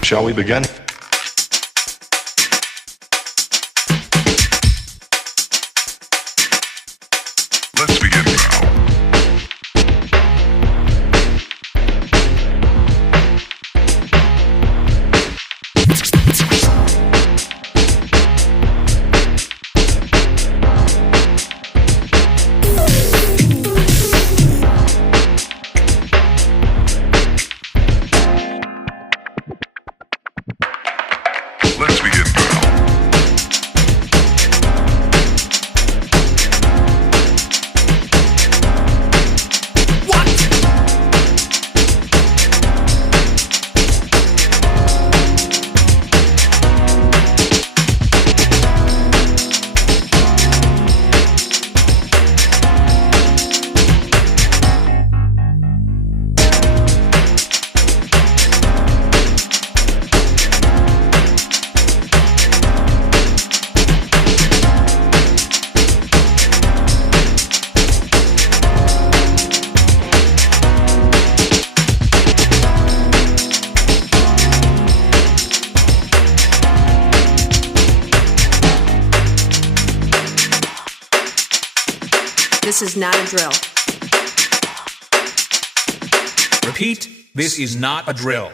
Shall we begin? Let's begin now. Let's begin now. This is not a drill. Repeat, this is not a drill.